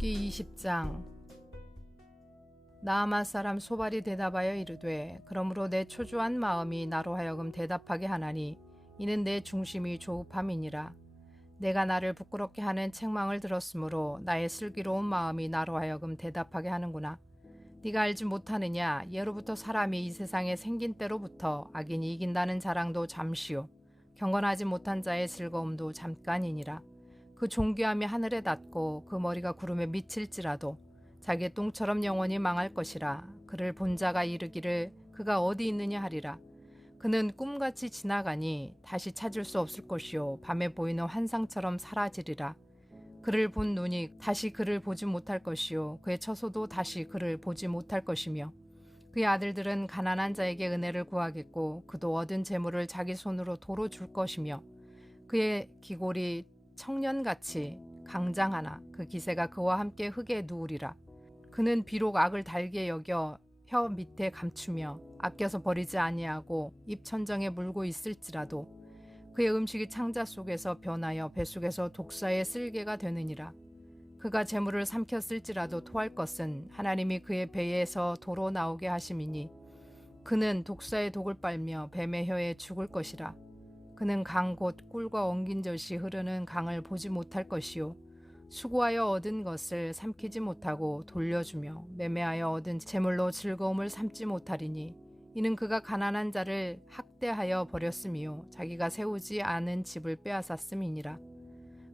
욥기 20장. 나아만 사람 소발이 대답하여 이르되 그러므로 내 초조한 마음이 나로 하여금 대답하게 하나니 이는 내 중심이 조급함이니라. 내가 나를 부끄럽게 하는 책망을 들었으므로 나의 슬기로운 마음이 나로 하여금 대답하게 하는구나. 네가 알지 못하느냐? 예로부터 사람이 이 세상에 생긴 때로부터 악인이 이긴다는 자랑도 잠시요 경건하지 못한 자의 즐거움도 잠깐이니라. 그 존귀함이 하늘에 닿고 그 머리가 구름에 미칠지라도 자기의 똥처럼 영원히 망할 것이라. 그를 본 자가 이르기를 그가 어디 있느냐 하리라. 그는 꿈같이 지나가니 다시 찾을 수 없을 것이요 밤에 보이는 환상처럼 사라지리라. 그를 본 눈이 다시 그를 보지 못할 것이요 그의 처소도 다시 그를 보지 못할 것이며 그의 아들들은 가난한 자에게 은혜를 구하겠고 그도 얻은 재물을 자기 손으로 도로 줄 것이며 그의 기골이 청년같이 강장하나 그 기세가 그와 함께 흙에 누우리라. 그는 비록 악을 달게 여겨 혀 밑에 감추며 아껴서 버리지 아니하고 입 천정에 물고 있을지라도 그의 음식이 창자 속에서 변하여 뱃속에서 독사의 쓸개가 되느니라. 그가 재물을 삼켰을지라도 토할 것은 하나님이 그의 배에서 도로 나오게 하심이니 그는 독사의 독을 빨며 뱀의 혀에 죽을 것이라. 그는 강 곧 꿀과 엉긴 젖이 흐르는 강을 보지 못할 것이요 수고하여 얻은 것을 삼키지 못하고 돌려주며 매매하여 얻은 재물로 즐거움을 삼지 못하리니 이는 그가 가난한 자를 학대하여 버렸음이요 자기가 세우지 않은 집을 빼앗았음이니라.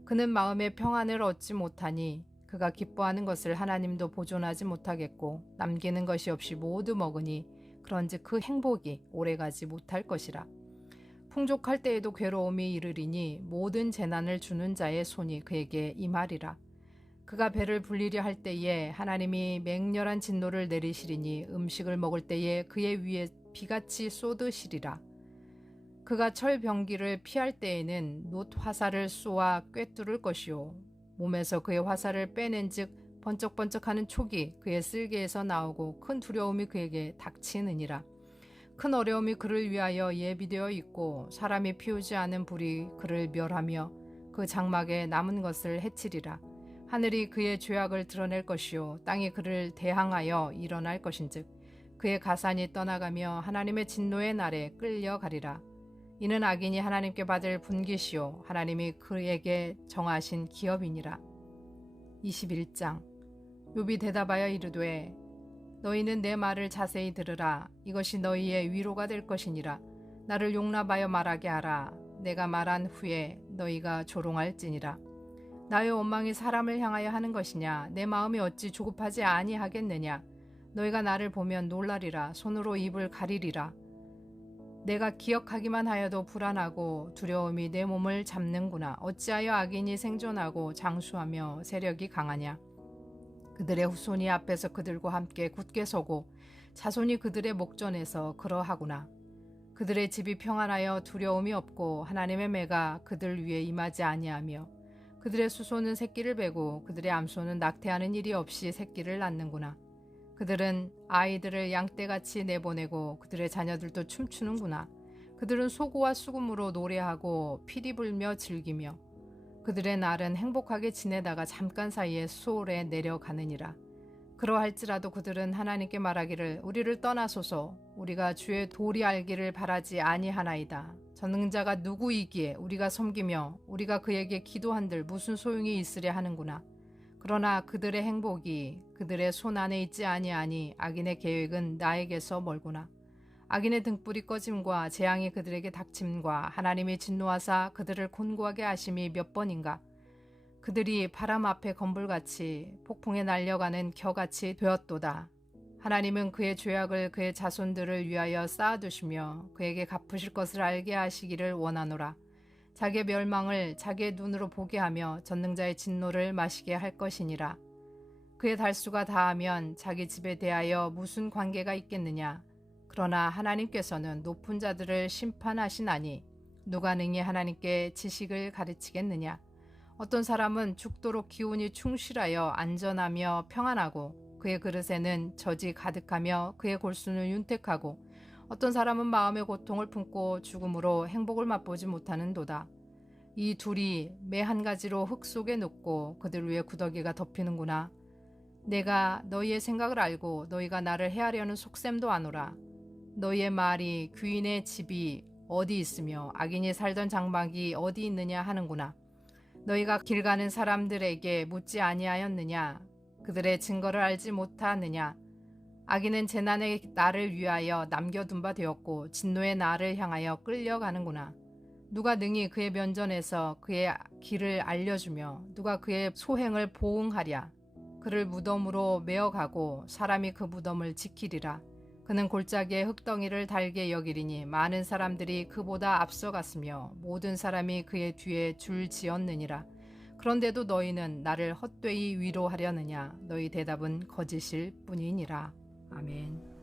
그는 마음의 평안을 얻지 못하니 그가 기뻐하는 것을 하나님도 보존하지 못하겠고 남기는 것이 없이 모두 먹으니 그런즉 그 행복이 오래가지 못할 것이라. 풍족할 때에도 괴로움이 이르리니 모든 재난을 주는 자의 손이 그에게 임하리라. 그가 배를 불리려 할 때에 하나님이 맹렬한 진노를 내리시리니 음식을 먹을 때에 그의 위에 비같이 쏟으시리라. 그가 철병기를 피할 때에는 놋 화살을 쏘아 꿰뚫을 것이요 몸에서 그의 화살을 빼낸즉 번쩍번쩍하는 촉이 그의 쓸개에서 나오고 큰 두려움이 그에게 닥치느니라. 큰 어려움이 그를 위하여 예비되어 있고 사람이 피우지 않은 불이 그를 멸하며 그 장막에 남은 것을 해치리라. 하늘이 그의 죄악을 드러낼 것이요 땅이 그를 대항하여 일어날 것인즉 그의 가산이 떠나가며 하나님의 진노의 날에 끌려가리라. 이는 악인이 하나님께 받을 분깃이요 하나님이 그에게 정하신 기업이니라. 21장. 욥이 대답하여 이르되 너희는 내 말을 자세히 들으라. 이것이 너희의 위로가 될 것이니라. 나를 용납하여 말하게 하라. 내가 말한 후에 너희가 조롱할지니라. 나의 원망이 사람을 향하여 하는 것이냐? 내 마음이 어찌 조급하지 아니하겠느냐? 너희가 나를 보면 놀라리라. 손으로 입을 가리리라. 내가 기억하기만 하여도 불안하고 두려움이 내 몸을 잡는구나. 어찌하여 악인이 생존하고 장수하며 세력이 강하냐? 그들의 후손이 앞에서 그들과 함께 굳게 서고 자손이 그들의 목전에서 그러하구나. 그들의 집이 평안하여 두려움이 없고 하나님의 매가 그들 위에 임하지 아니하며 그들의 수소는 새끼를 베고 그들의 암소는 낙태하는 일이 없이 새끼를 낳는구나. 그들은 아이들을 양떼같이 내보내고 그들의 자녀들도 춤추는구나. 그들은 소고와 수금으로 노래하고 피리 불며 즐기며 그들의 날은 행복하게 지내다가 잠깐 사이에 수월에 내려가느니라. 그러할지라도 그들은 하나님께 말하기를 우리를 떠나소서. 우리가 주의 도리 알기를 바라지 아니하나이다. 전능자가 누구이기에 우리가 섬기며 우리가 그에게 기도한들 무슨 소용이 있으랴 하는구나. 그러나 그들의 행복이 그들의 손 안에 있지 아니하니 악인의 계획은 나에게서 멀구나. 악인의 등불이 꺼짐과 재앙이 그들에게 닥침과 하나님이 진노하사 그들을 곤고하게 하심이 몇 번인가. 그들이 바람 앞에 건불같이 폭풍에 날려가는 겨같이 되었도다. 하나님은 그의 죄악을 그의 자손들을 위하여 쌓아두시며 그에게 갚으실 것을 알게 하시기를 원하노라. 자기의 멸망을 자기의 눈으로 보게 하며 전능자의 진노를 마시게 할 것이니라. 그의 달수가 다하면 자기 집에 대하여 무슨 관계가 있겠느냐. 그러나 하나님께서는 높은 자들을 심판하시나니 누가 능히 하나님께 지식을 가르치겠느냐. 어떤 사람은 죽도록 기운이 충실하여 안전하며 평안하고 그의 그릇에는 젖이 가득하며 그의 골수는 윤택하고 어떤 사람은 마음의 고통을 품고 죽음으로 행복을 맛보지 못하는도다. 이 둘이 매 한 가지로 흙 속에 눕고 그들 위에 구더기가 덮이는구나. 내가 너희의 생각을 알고 너희가 나를 해하려는 속셈도 아노라. 너희의 말이 귀인의 집이 어디 있으며 악인이 살던 장막이 어디 있느냐 하는구나. 너희가 길 가는 사람들에게 묻지 아니하였느냐? 그들의 증거를 알지 못하느냐? 악인은 재난의 날을 위하여 남겨둔 바 되었고 진노의 날을 향하여 끌려가는구나. 누가 능히 그의 면전에서 그의 길을 알려주며 누가 그의 소행을 보응하랴. 그를 무덤으로 메어가고 사람이 그 무덤을 지키리라. 그는 골짜기에 흙덩이를 달게 여기리니 많은 사람들이 그보다 앞서갔으며 모든 사람이 그의 뒤에 줄 지었느니라. 그런데도 너희는 나를 헛되이 위로하려느냐? 너희 대답은 거짓일 뿐이니라. 아멘.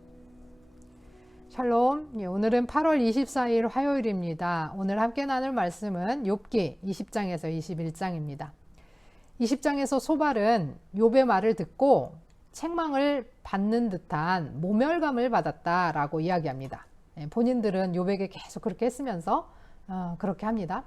샬롬. 오늘은 8월 24일 화요일입니다. 오늘 함께 나눌 말씀은 욥기 20장에서 21장입니다. 20장에서 소발은 욥의 말을 듣고 책망을 받는 듯한 모멸감을 받았다라고 이야기합니다. 본인들은 욥에게 계속 그렇게 했으면서 그렇게 합니다.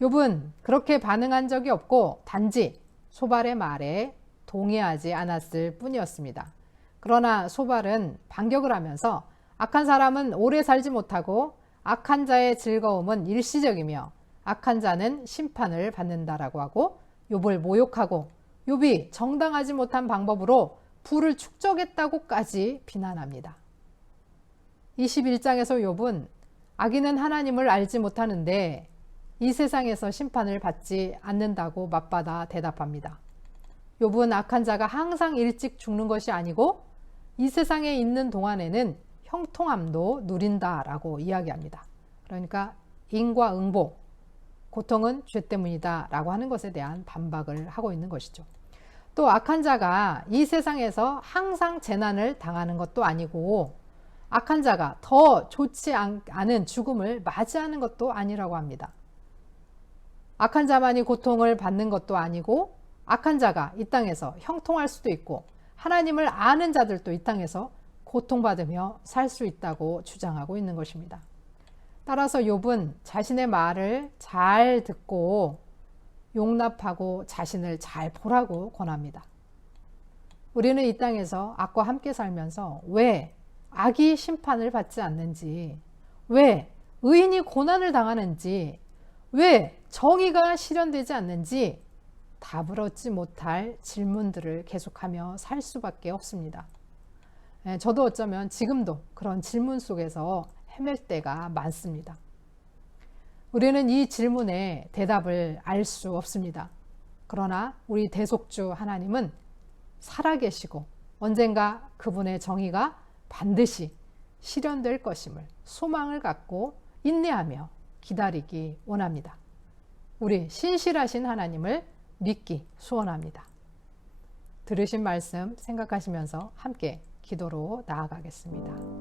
욥은 그렇게 반응한 적이 없고 단지 소발의 말에 동의하지 않았을 뿐이었습니다. 그러나 소발은 반격을 하면서 악한 사람은 오래 살지 못하고 악한 자의 즐거움은 일시적이며 악한 자는 심판을 받는다라고 하고 욥을 모욕하고 욥이 정당하지 못한 방법으로 부를 축적했다고까지 비난합니다. 21장에서 욥은 악인은 하나님을 알지 못하는데 이 세상에서 심판을 받지 않는다고 맞받아 대답합니다. 욥은 악한 자가 항상 일찍 죽는 것이 아니고 이 세상에 있는 동안에는 형통함도 누린다라고 이야기합니다. 그러니까 인과 응보, 고통은 죄 때문이다 라고 하는 것에 대한 반박을 하고 있는 것이죠. 또 악한 자가 이 세상에서 항상 재난을 당하는 것도 아니고 악한 자가 더 좋지 않은 죽음을 맞이하는 것도 아니라고 합니다. 악한 자만이 고통을 받는 것도 아니고 악한 자가 이 땅에서 형통할 수도 있고 하나님을 아는 자들도 이 땅에서 고통받으며 살 수 있다고 주장하고 있는 것입니다. 따라서 욥은 자신의 말을 잘 듣고 용납하고 자신을 잘 보라고 권합니다. 우리는 이 땅에서 악과 함께 살면서 왜 악이 심판을 받지 않는지, 왜 의인이 고난을 당하는지, 왜 정의가 실현되지 않는지 답을 얻지 못할 질문들을 계속하며 살 수밖에 없습니다. 저도 어쩌면 지금도 그런 질문 속에서 헤맬 때가 많습니다. 우리는 이 질문에 대답을 알 수 없습니다. 그러나 우리 대속주 하나님은 살아계시고 언젠가 그분의 정의가 반드시 실현될 것임을 소망을 갖고 인내하며 기다리기 원합니다. 우리 신실하신 하나님을 믿기 소원합니다. 들으신 말씀 생각하시면서 함께 기도로 나아가겠습니다.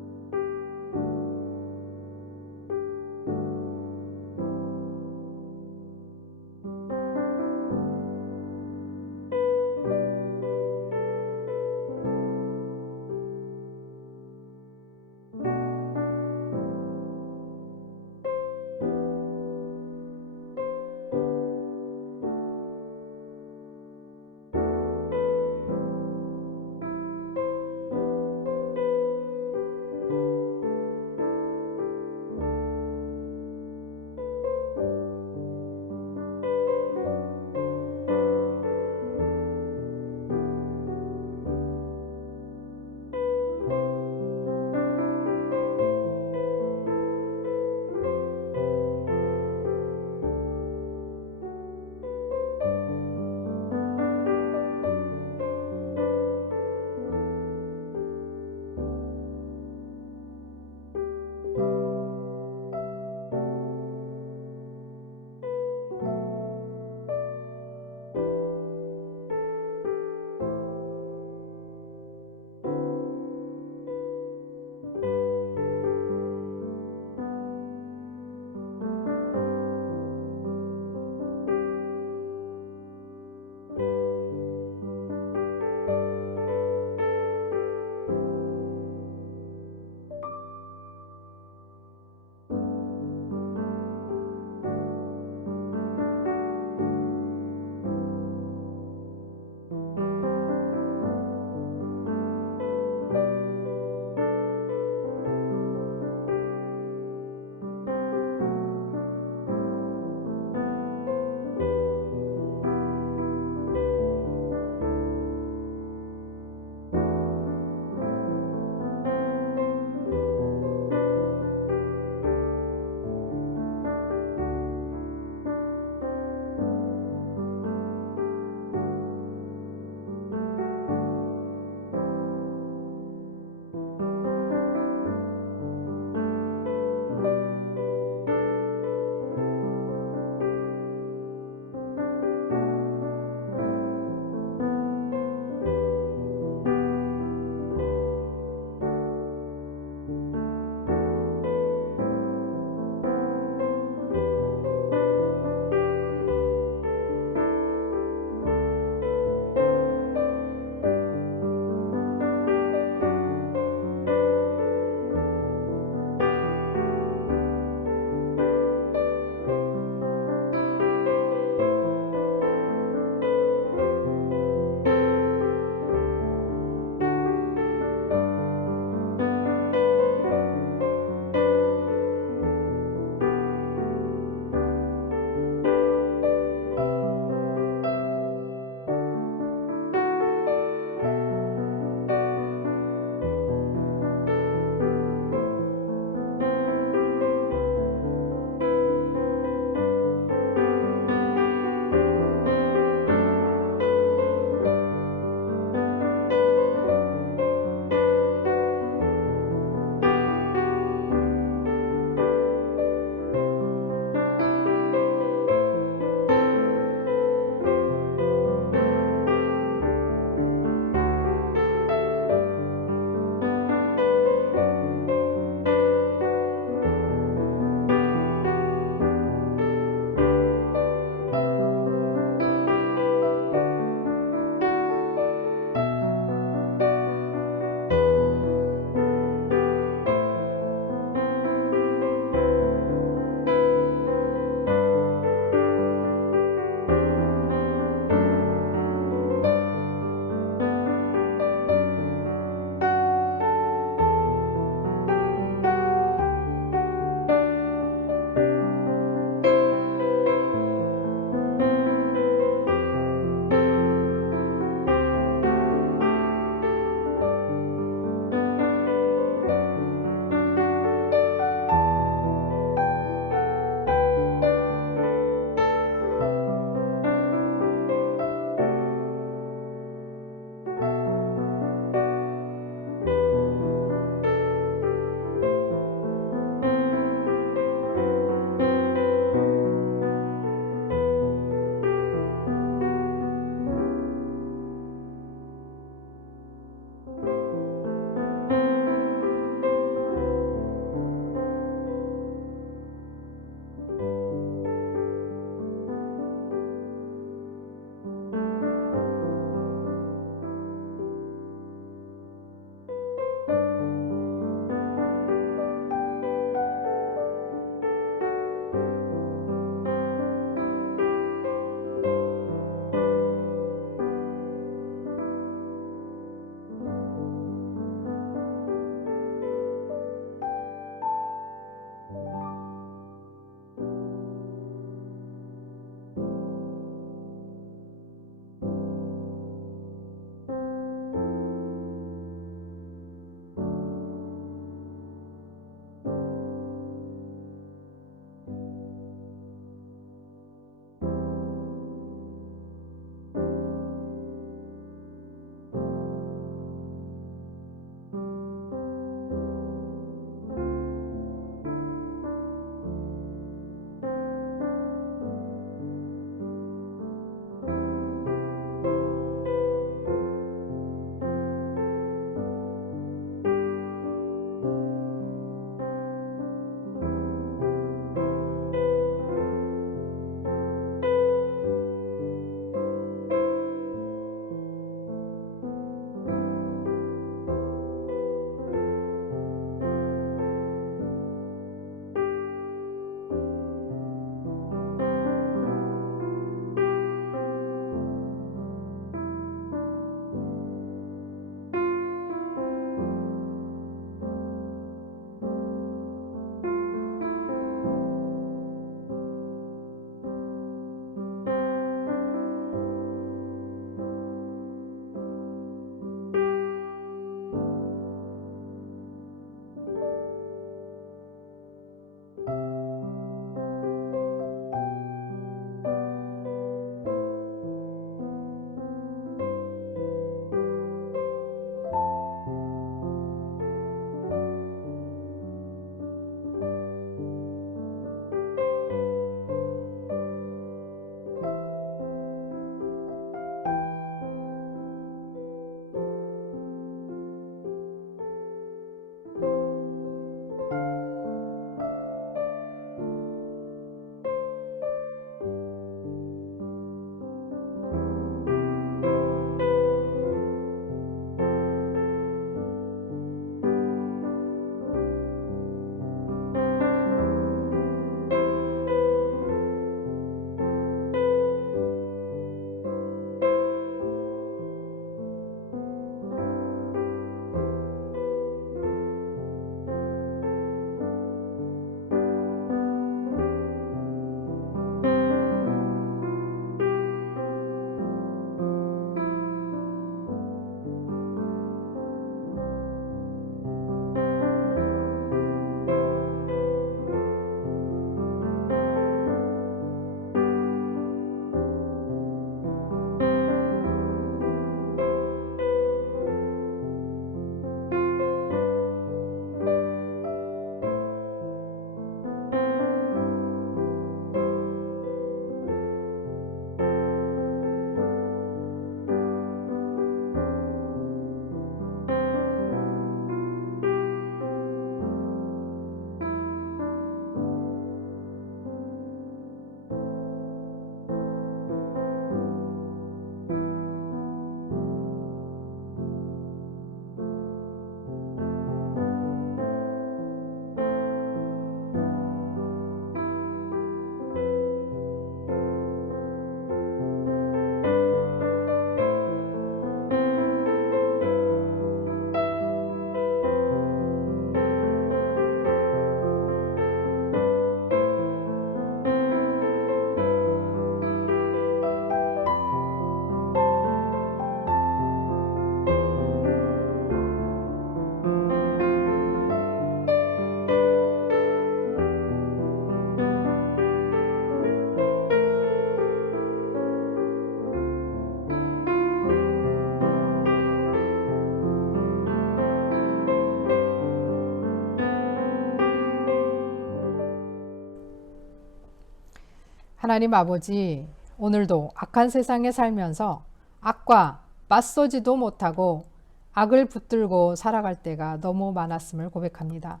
하나님 아버지, 오늘도 악한 세상에 살면서 악과 맞서지도 못하고 악을 붙들고 살아갈 때가 너무 많았음을 고백합니다.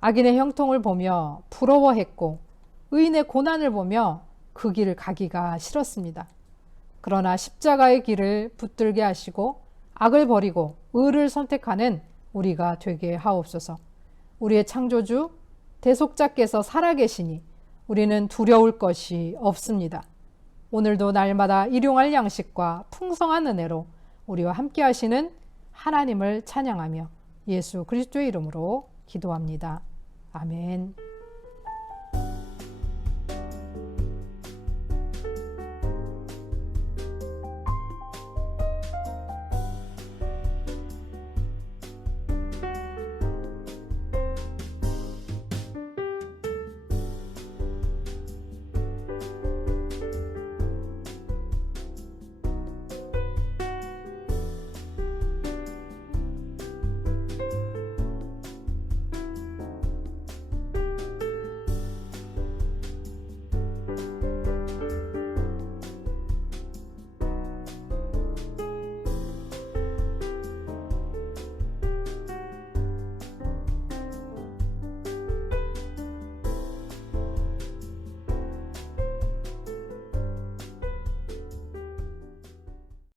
악인의 형통을 보며 부러워했고 의인의 고난을 보며 그 길을 가기가 싫었습니다. 그러나 십자가의 길을 붙들게 하시고 악을 버리고 의를 선택하는 우리가 되게 하옵소서. 우리의 창조주 대속자께서 살아계시니 우리는 두려울 것이 없습니다. 오늘도 날마다 일용할 양식과 풍성한 은혜로 우리와 함께 하시는 하나님을 찬양하며 예수 그리스도의 이름으로 기도합니다. 아멘.